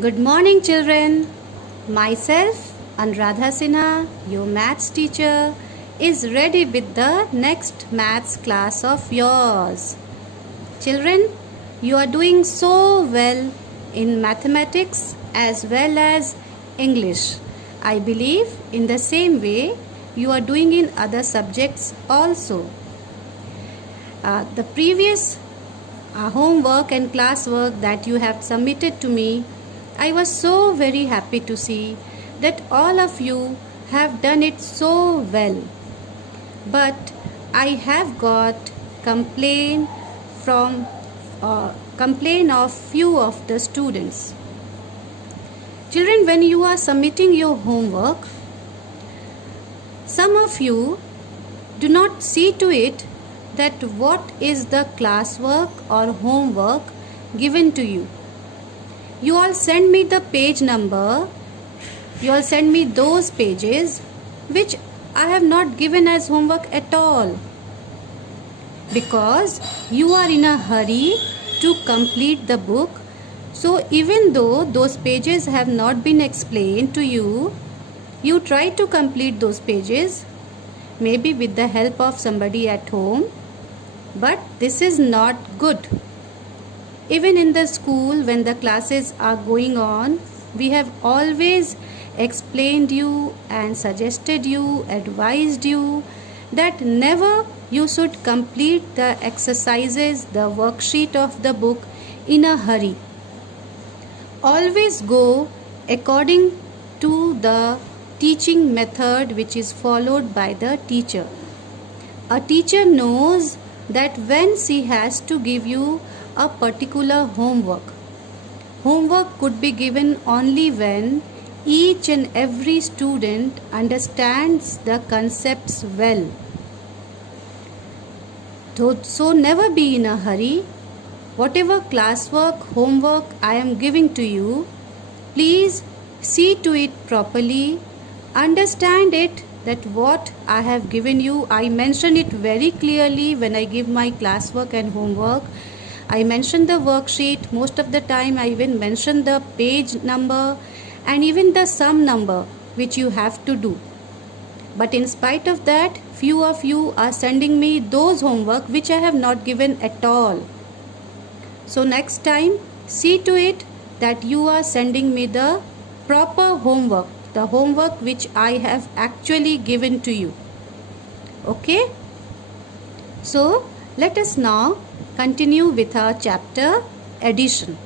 Good morning, children. Myself, Anuradha Sinha, your maths teacher, is ready with the next maths class of yours. Children, you are doing so well in mathematics as well as English. I believe in the same way you are doing in other subjects also. The previous homework and classwork that you have submitted to me, I was so very happy to see that all of you have done it so well. But I have got complaint of few of the students. Children, when you are submitting your homework, some of you do not see to it that what is the classwork or homework given to you. You all send me the page number, you all send me those pages which I have not given as homework at all, because you are in a hurry to complete the book. So even though those pages have not been explained to you, you try to complete those pages, maybe with the help of somebody at home. But this is not good. Even in the school, when the classes are going on, we have always explained you and suggested you, advised you that never you should complete the exercises, the worksheet of the book in a hurry. Always go according to the teaching method which is followed by the teacher. A teacher knows that when she has to give you a particular homework could be given only when each and every student understands the concepts well. So never be in a hurry. Whatever classwork, homework I am giving to you, please see to it properly, understand it, that what I have given you, I mention it very clearly when I give my classwork and homework. I mention the worksheet. Most of the time I even mention the page number and even the sum number which you have to do. But in spite of that, few of you are sending me those homework which I have not given at all. So next time, see to it that you are sending me the proper homework, the homework which I have actually given to you. Okay? So let us now continue with our chapter addition.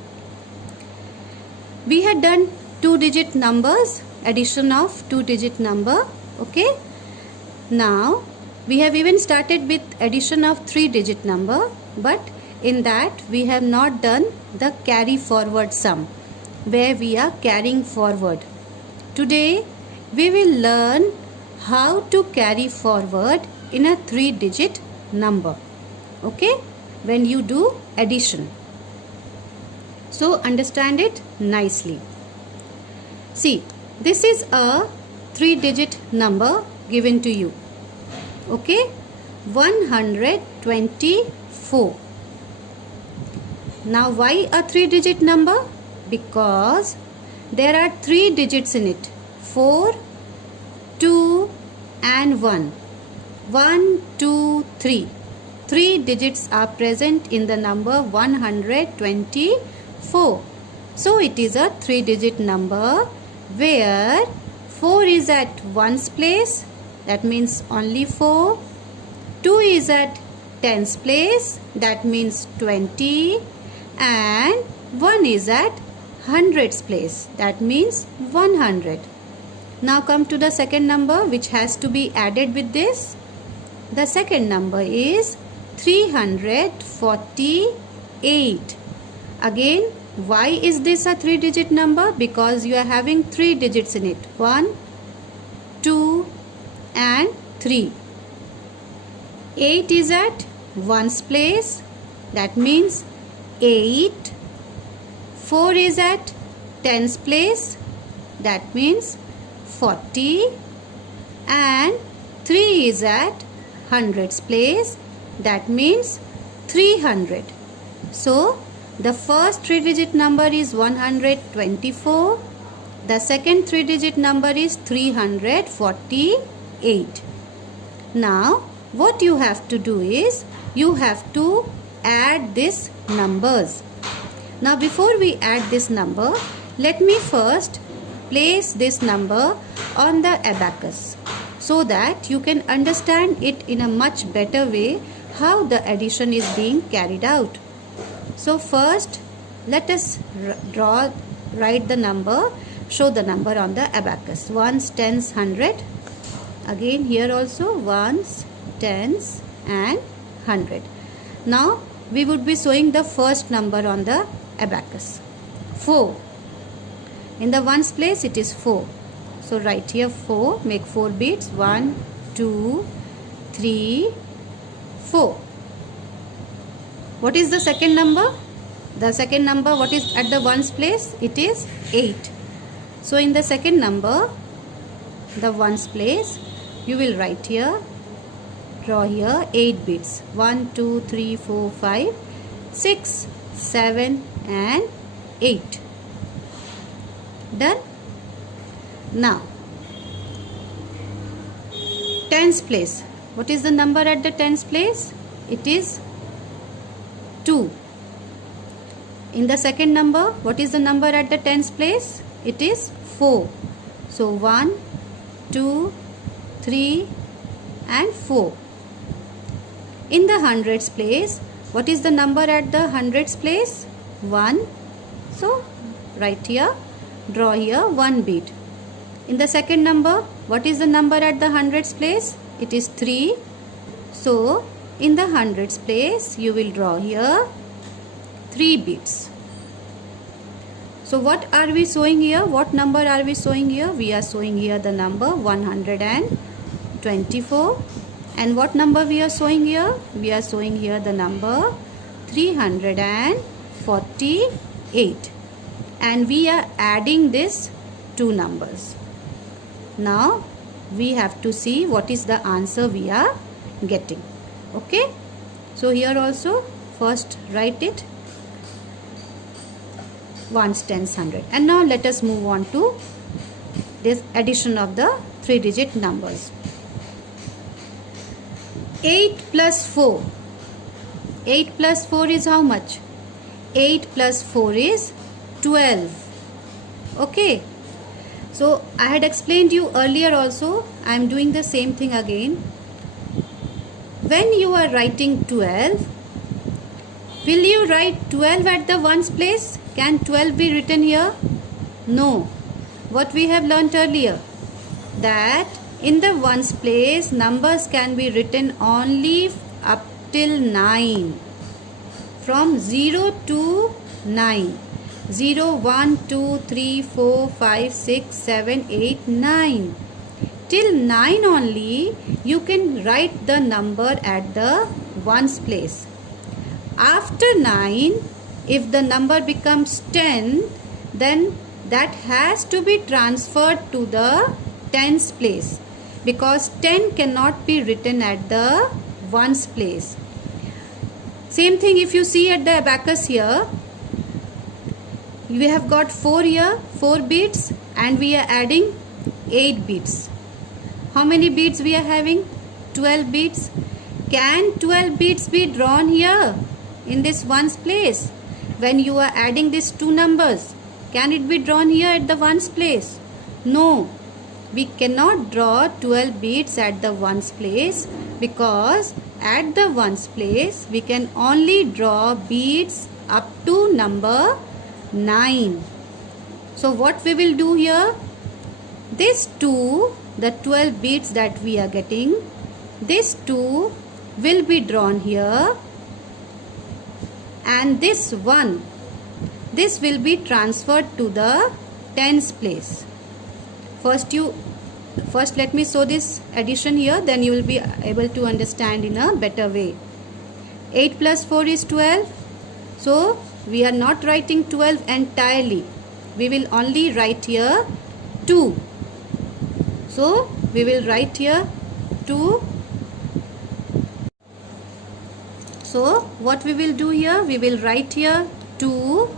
We had done 2-digit numbers, addition of 2-digit number. Okay? Now we have even started with addition of 3-digit number, but in that we have not done the carry forward sum, where we are carrying forward. Today we will learn how to carry forward in a 3-digit number. Okay? When you do addition. So understand it nicely. See, this is a 3-digit number given to you. Okay? 124. Now why a 3-digit number? Because there are 3 digits in it. 4, 2 and 1. 1, 2, 3. 3 digits are present in the number 124. So it is a 3-digit number where 4 is at ones place, that means only 4. 2 is at tens place, that means 20. And 1 is at hundreds place, that means 100. Now come to the second number which has to be added with this. The second number is 348. Again, why is this a 3-digit number? Because you are having 3 digits in it. 1, 2 and 3. 8 is at ones place, that means 8. 4 is at tens place, that means 40. And 3 is at hundreds place, that means 300. So The first 3-digit number is 124. The second 3-digit number is 348. Now what you have to do is you have to add these numbers. Now before we add this number, let me first place this number on the abacus so that you can understand it in a much better way how the addition is being carried out. So first let us write the number, show the number on the abacus. Ones, tens, 100. Again here also ones, tens and 100. Now we would be showing the first number on the abacus. 4. In the ones place it is 4. So write here 4, make 4 beats. 1, 2, 3, 4. What is the second number? The second number, what is at the ones place? It is 8. So in the second number, the ones place, you will write here, draw here 8 bits. 1, 2, 3, 4, 5, 6, 7 and 8. Done? Now, tens place. What is the number at the tens place? It is 2. In the second number, what is the number at the tens place? It is 4. So 1, 2, 3 and 4. In the hundreds place, what is the number at the hundreds place? 1. So write here, draw here 1 bead. In the second number, what is the number at the hundreds place? It is 3. So in the hundreds place, you will draw here 3 beads. So what are we showing here? What number are we showing here? We are showing here the number 124. And what number we are showing here? We are showing here the number 348. And we are adding these two numbers. Now we have to see what is the answer we are getting. Okay. So here also first write it. Ones, tens, 100. And now let us move on to this addition of the 3-digit numbers. 8 plus 4. 8 plus 4 is how much? 8 plus 4 is 12. Okay. So I had explained you earlier also. I am doing the same thing again. When you are writing 12, will you write 12 at the ones place? Can 12 be written here? No. What we have learnt earlier, that in the ones place numbers can be written only up till 9. From 0 to 9. 0, 1, 2, 3, 4, 5, 6, 7, 8, 9. Till 9 only you can write the number at the ones place. After 9, if the number becomes 10, then that has to be transferred to the tens place, because 10 cannot be written at the ones place. Same thing if you see at the abacus here, we have got 4 here, 4 beads, and we are adding 8 beads. How many beads we are having? 12 beads. Can 12 beads be drawn here in this ones place? When you are adding these two numbers, can it be drawn here at the ones place? No. We cannot draw 12 beads at the ones place, because at the ones place we can only draw beads up to number 9. So what we will do here? These two, the 12 beads that we are getting, these two will be drawn here, and this one, this will be transferred to the tens place. First let me show this addition here, then you will be able to understand in a better way. 8 plus 4 is 12. So we are not writing 12 entirely. We will only write here 2. So we will write here 2. So what we will do here? We will write here 2,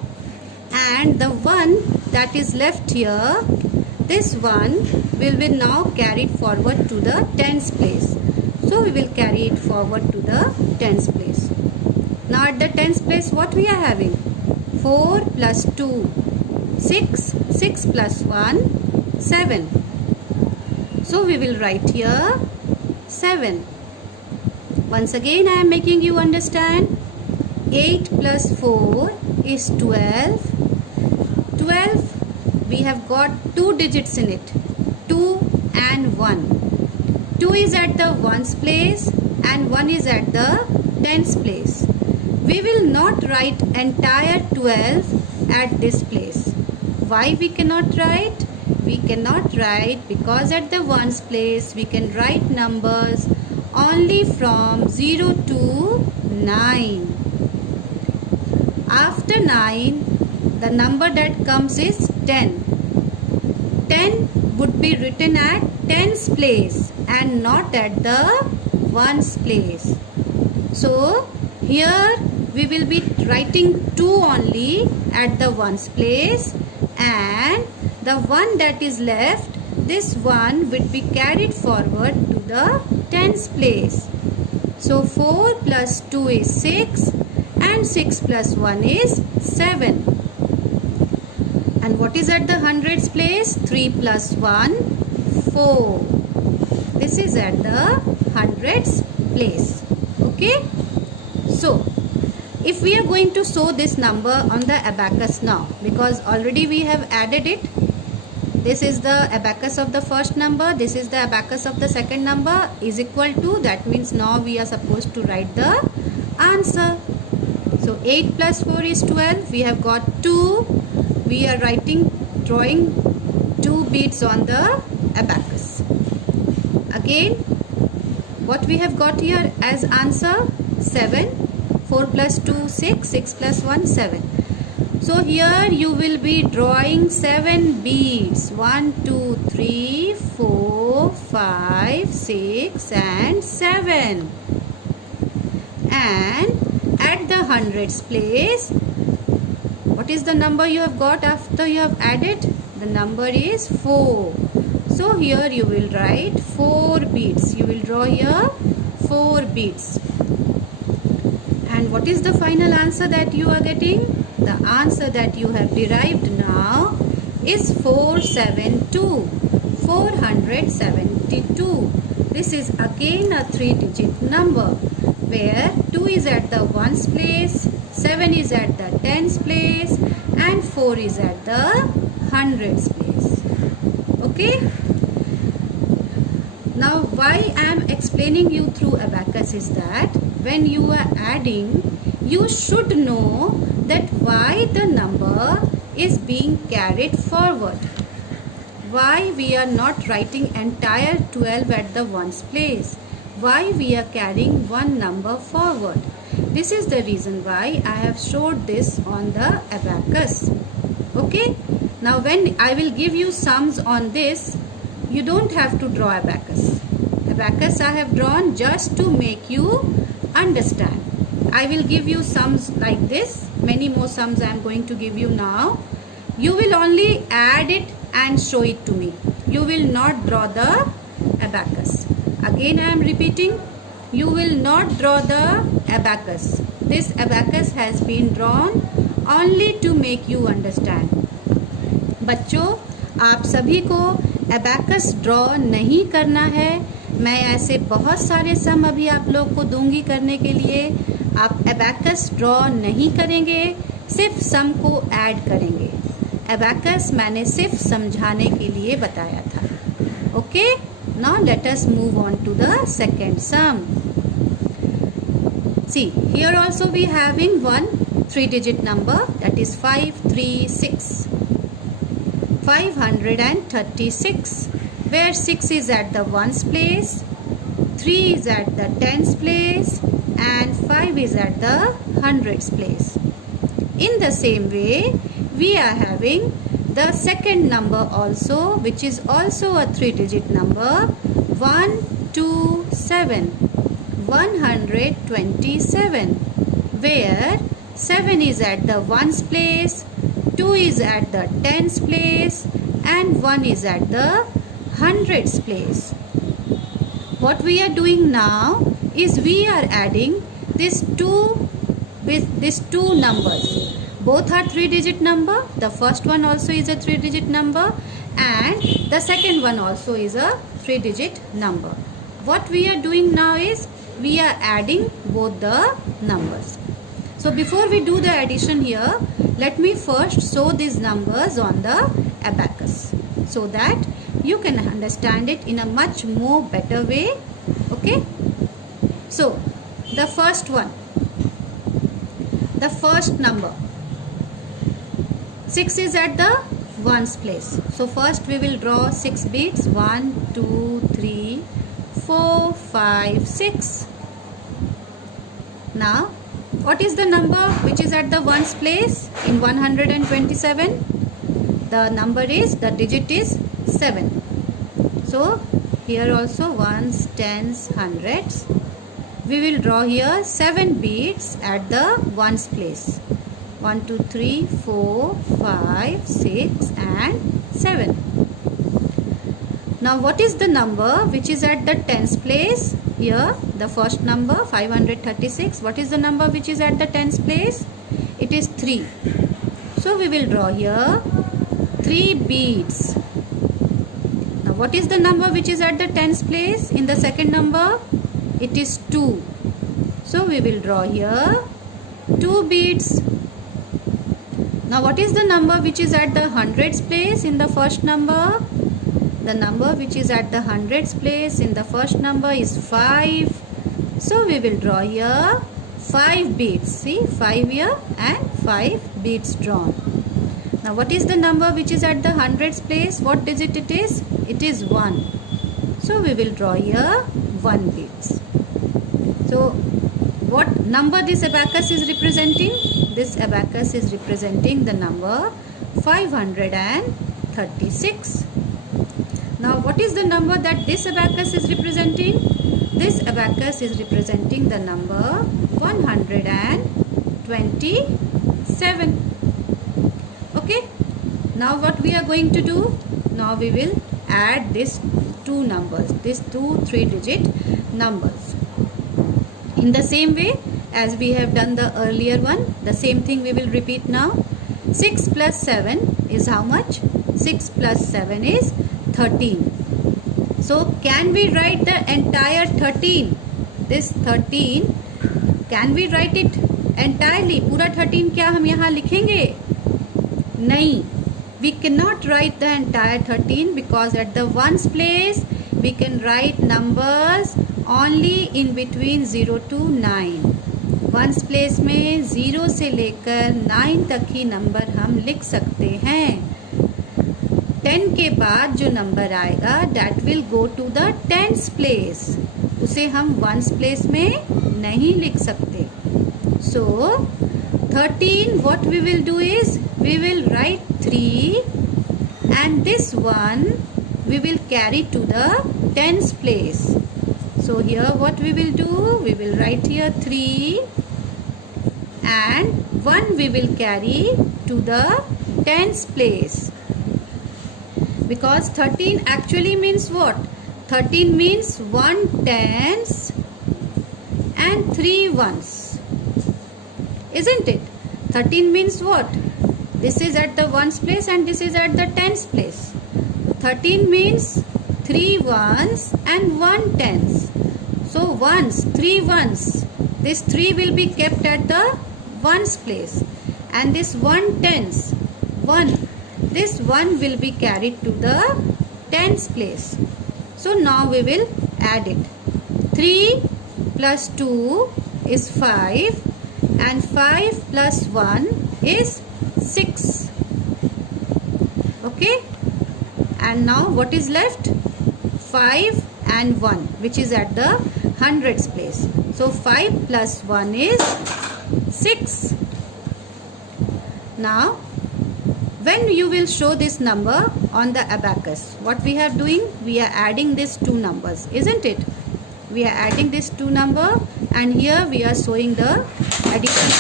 and the 1 that is left here, this one will be now carried forward to the tens place. So we will carry it forward to the tens place. Now at the tens place what we are having? 4 plus 2, 6, 6 plus 1, 7. So we will write here 7. Once again I am making you understand. 8 plus 4 is 12. 12, we have got 2 digits in it. 2 and 1. 2 is at the ones place and 1 is at the tens place. We will not write entire 12 at this place. Why we cannot write? We cannot write because at the ones place we can write numbers only from 0 to 9. After 9, the number that comes is 10. 10 would be written at tens place and not at the ones place. So here we will be writing 2 only at the ones place, and the one that is left, this one will be carried forward to the tens place. So 4 plus 2 is 6 and 6 plus 1 is 7. And what is at the hundreds place? 3 plus 1, 4. This is at the hundreds place. Okay. So if we are going to show this number on the abacus now, because already we have added it. This is the abacus of the first number, this is the abacus of the second number, is equal to, that means now we are supposed to write the answer. So 8 plus 4 is 12, we have got 2, we are drawing 2 beads on the abacus. Again, what we have got here as answer? 7. 4 plus 2, 6, 6 plus 1, 7. So here you will be drawing 7 beads. 1, 2, 3, 4, 5, 6 and 7. And at the hundreds place, what is the number you have got after you have added? The number is 4. So here you will write 4 beads. You will draw here 4 beads. And what is the final answer that you are getting? The answer that you have derived now is 472. 472. This is again a 3-digit number where 2 is at the ones place, 7 is at the tens place and 4 is at the hundreds place. Okay. Now why I am explaining you through abacus is that when you are adding, you should know that why the number is being carried forward. Why we are not writing entire 12 at the ones place. Why we are carrying one number forward. This is the reason why I have showed this on the abacus. Okay. Now when I will give you sums on this, you don't have to draw abacus. Abacus I have drawn just to make you understand. I will give you sums like this. Many more sums I am going to give you now. You will only add it and show it to me. You will not draw the abacus. Again I am repeating. You will not draw the abacus. This abacus has been drawn only to make you understand. बच्चों, आप सभी को abacus draw नहीं करना है. मैं ऐसे बहुत सारे सम अभी आप लोग को दूंगी करने के लिए. आप abacus ड्रॉ नहीं करेंगे, सिर्फ सम को ऐड करेंगे. abacus मैंने सिर्फ समझाने के लिए बताया था. Okay, now let us move on to the second sum. See, here also we having one 3-digit number, that is 536. 536, where 6 is at the ones place, 3 is at the tens place and 5 is at the hundreds place. In the same way, we are having the second number also, which is also a 3-digit number, 127. 127, where 7 is at the ones place, 2 is at the tens place, and 1 is at the hundreds place. What we are doing now is we are adding this 2 with these two numbers. Both are 3-digit number. The first one also is a 3-digit number, and the second one also is a 3-digit number. What we are doing now is we are adding both the numbers. So before we do the addition here, let me first show these numbers on the abacus so that you can understand it in a much more better way. Okay. So the first one, the first number, 6 is at the ones place. So first we will draw 6 beads. 1, 2, 3, 4, 5, 6. Now what is the number which is at the ones place in 127? The number is, the digit is 7. So here also ones, tens, hundreds. We will draw here 7 beads at the ones place. 1, 2, 3, 4, 5, 6 and 7. Now what is the number which is at the tens place? Here the first number 536. What is the number which is at the tens place? It is 3. So we will draw here 3 beads. Now what is the number which is at the tens place in the second number? It is 2. So we will draw here 2 beads. Now what is the number which is at the hundreds place in the first number? The number which is at the hundreds place in the first number is 5. So we will draw here 5 beads. See, 5 here and 5 beads drawn. Now what is the number which is at the hundreds place? What digit it is? It is 1. So we will draw here 1 beads. So what number this abacus is representing? This abacus is representing the number 536. Now what is the number that this abacus is representing? This abacus is representing the number 127. Okay. Now what we are going to do? Now we will add these two numbers, these two 3-digit numbers. In the same way as we have done the earlier one, the same thing we will repeat now. 6 plus 7 is how much? 6 plus 7 is 13. So can we write the entire 13? This 13, can we write it entirely? पूरा 13 क्या हम यहाँ लिखेंगे? नहीं. We cannot write the entire 13 because at the ones place we can write numbers only in between 0 to 9. Ones place में 0 से लेकर 9 तक ही नंबर हम लिख सकते हैं. 10 के बाद जो नंबर आएगा that will go to the tens place. उसे हम वंस प्लेस में नहीं लिख सकते. So 13, what we will do is we will write 3 and this one we will carry to the tens place. So here what we will do? We will write here 3 and 1 we will carry to the tens place. Because 13 actually means what? 13 means 1 tens and 3 ones. Isn't it? 13 means what? This is at the ones place and this is at the tens place. 13 means 3 ones and 1 tens. So ones, 3 ones. This 3 will be kept at the ones place. And this 1 tens, 1. This 1 will be carried to the tens place. So now we will add it. 3 plus 2 is 5 and 5 plus 1 is 6. Okay. And now what is left? 5 and 1 which is at the hundreds place. So 5 plus 1 is 6. Now when you will show this number on the abacus, what we are doing? We are adding these two numbers, isn't it? We are adding this two number and here we are showing the addition.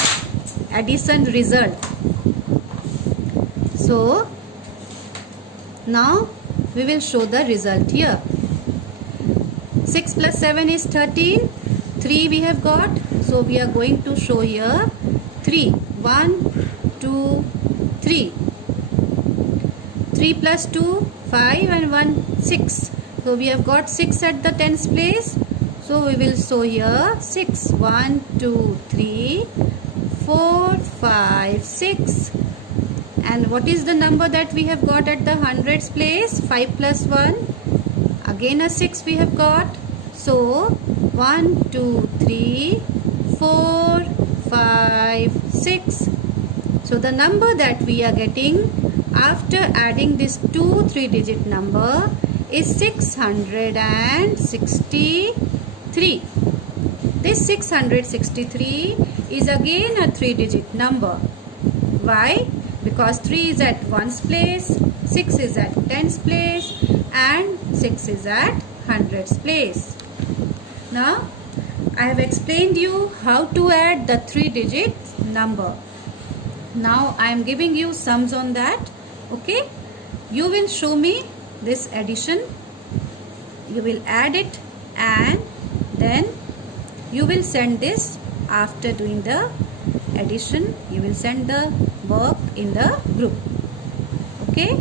addition result. So now we will show the result here. 6 plus 7 is 13. 3 we have got. So we are going to show here 3. 1, 2, 3. 3 plus 2, 5 and 1, 6. So we have got 6 at the tens place. So we will show here 6. 1, 2, 3, 4, 5, 6. And what is the number that we have got at the hundreds place? 5 plus 1. Again a 6 we have got. So 1, 2, 3, 4, 5, 6. So the number that we are getting after adding this 2 3-digit number is 663. This 663 is again a 3-digit number. Why? Because 3 is at ones place, 6 is at tens place and 6 is at hundreds place. Now I have explained you how to add the 3-digit number. Now I am giving you sums on that. Okay, you will show me this addition, you will add it and then you will send this. After doing the addition, you will send the work in the group. Okay,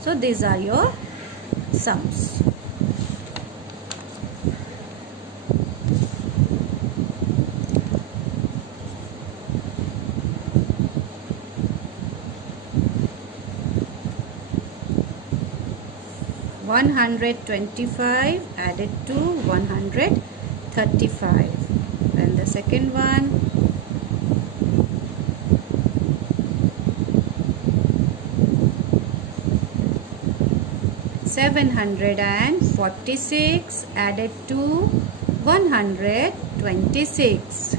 so these are your sums. $125 added to 135. Then the second one, $746 added to 126.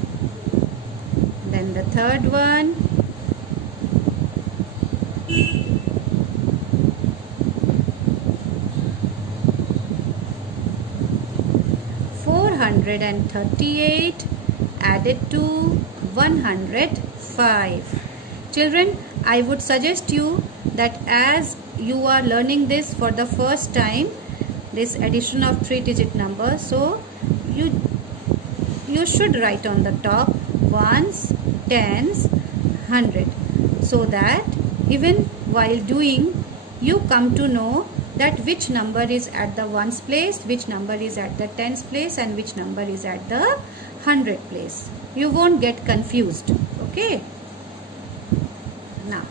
Then the third one, $438 added to 105. Children, I would suggest you that as you are learning this for the first time, this addition of 3-digit number, so you should write on the top ones, tens, 100, so that even while doing you come to know that which number is at the ones place, which number is at the tens place and which number is at the 100 place. You won't get confused. Okay, now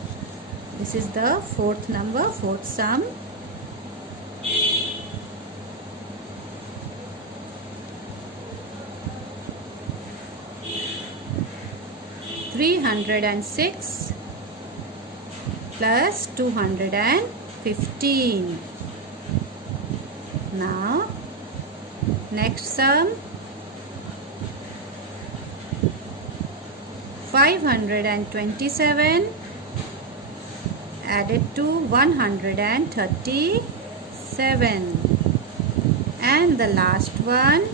this is the fourth number, fourth sum. $306 plus 215. Now next sum, 527 added to 137. And the last one,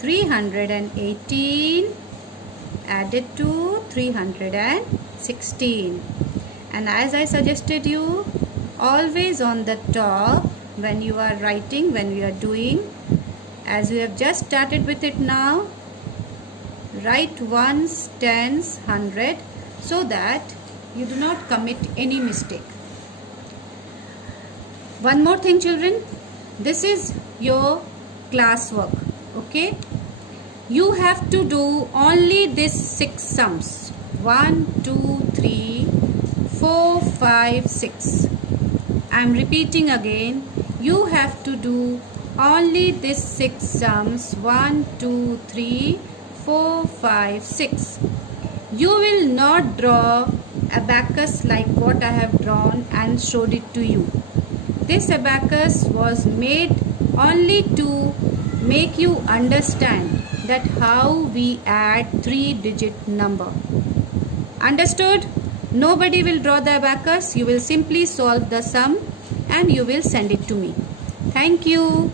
$318 added to 316. And as I suggested you, always on the top when you are writing, when you are doing, as you have just started with it now, write ones, tens, 100, so that you do not commit any mistake. One more thing, children, this is your classwork. Okay, you have to do only these 6 sums, 1, 2, 3, 4, 5, 6. I am repeating again, you have to do only these 6 sums, 1, 2, 3, 4, 5, 6. You will not draw abacus like what I have drawn and showed it to you. This abacus was made only to make you understand that how we add 3-digit number. Understood? Nobody will draw the abacus. You will simply solve the sum and you will send it to me. Thank you.